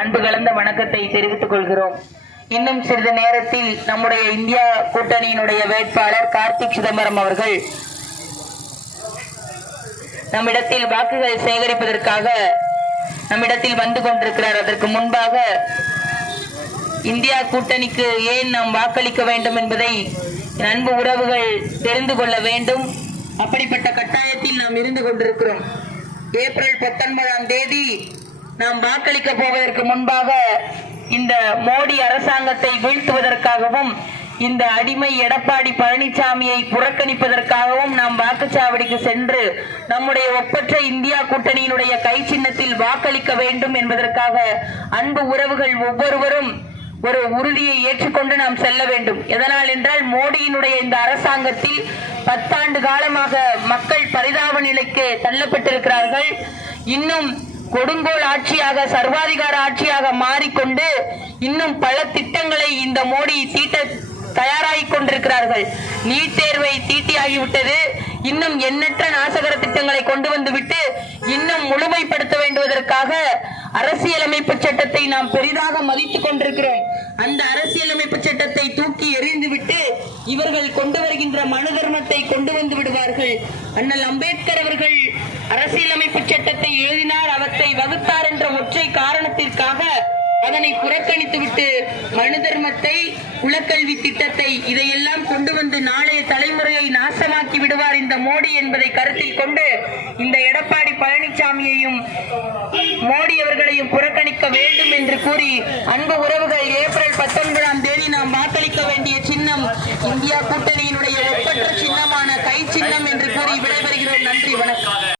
அன்பு கலந்த வணக்கத்தை தெரிவித்துக் கொள்கிறோம். இன்னும் சிறிது நேரத்தில் நம்முடைய இந்தியா கூட்டணியினுடைய வேட்பாளர் கார்த்திக் சிதம்பரம் அவர்கள் நம்மிடத்தில் வாக்குகள் சேகரிப்பதற்காக நம்மிடத்தில் வந்து கொண்டிருக்கிறார். அதற்கு முன்பாக இந்தியா கூட்டணிக்கு ஏன் நாம் வாக்களிக்க வேண்டும் என்பதை அன்பு உறவுகள் தெரிந்து கொள்ள வேண்டும். அப்படிப்பட்ட கட்டாயத்தில் நாம் இருந்து கொண்டிருக்கிறோம். ஏப்ரல் பத்தொன்பதாம் தேதி நாம் வாக்களிக்க போவதற்கு முன்பாக இந்த மோடி அரசாங்கத்தை வீழ்த்துவதற்காகவும் இந்த அடிமை எடப்பாடி பழனிசாமியை புறக்கணிப்பதற்காகவும் நாம் வாக்குச்சாவடிக்கு சென்று நம்முடைய ஒப்பற்ற இந்தியா கூட்டணியினுடைய கை சின்னத்தில் வாக்களிக்க வேண்டும் என்பதற்காக அன்பு உறவுகள் ஒவ்வொருவரும் ஒரு உறுதியை ஏற்றுக்கொண்டு நாம் செல்ல வேண்டும். எதனால் என்றால் மோடியினுடைய இந்த அரசாங்கத்தில் பத்தாண்டு காலமாக மக்கள் பரிதாப நிலைக்கு தள்ளப்பட்டிருக்கிறார்கள். இன்னும் கொடுங்கோல் ஆட்சியாக சர்வாதிகார ஆட்சியாக மாறிக்கொண்டு இன்னும் பல திட்டங்களை இந்த மோடி தீட்ட தயாராகிக் கொண்டிருக்கிறார்கள். நீட் தேர்வை தீட்டியாகிவிட்டது. இன்னும் எண்ணற்ற நாசகர திட்டங்களை கொண்டு வந்துவிட்டு இன்னும் முழுமைப்படுத்த வேண்டுவதற்காக அரசியலமைப்பு சட்டத்தை நாம் பெரிதாக மதித்துக் கொண்டிருக்கிறோம். அந்த அரசியலமைப்பு சட்டத்தை தூக்கி எறிந்துவிட்டு இவர்கள் கொண்டு வருகின்ற மனு தர்மத்தை கொண்டு வந்து விடுவார்கள். அண்ணல் அம்பேத்கர் அவர்கள் அரசியலமைப்பு சட்டத்தை எழுதினார் அதனை புறக்கணித்துவிட்டு மனு தர்மத்தை குலக்கல்வி திட்டத்தை இதையெல்லாம் கொண்டு வந்து நாளைய தலைமுறையை நாசமாக்கி விடுவார் இந்த மோடி என்பதை கருத்தில் கொண்டு இந்த எடப்பாடி பழனிசாமியையும் மோடி அவர்களையும் புறக்கணிக்க வேண்டும் என்று கூறி அன்பு உறவுகள் ஏப்ரல் பத்தொன்பதாம் தேதி நாம் வாக்களிக்க வேண்டிய சின்னம் இந்தியா கூட்டணியினுடைய ஒப்பற்ற சின்னமான கை சின்னம் என்று கூறி விடைபெறுகிறோம். நன்றி வணக்கம்.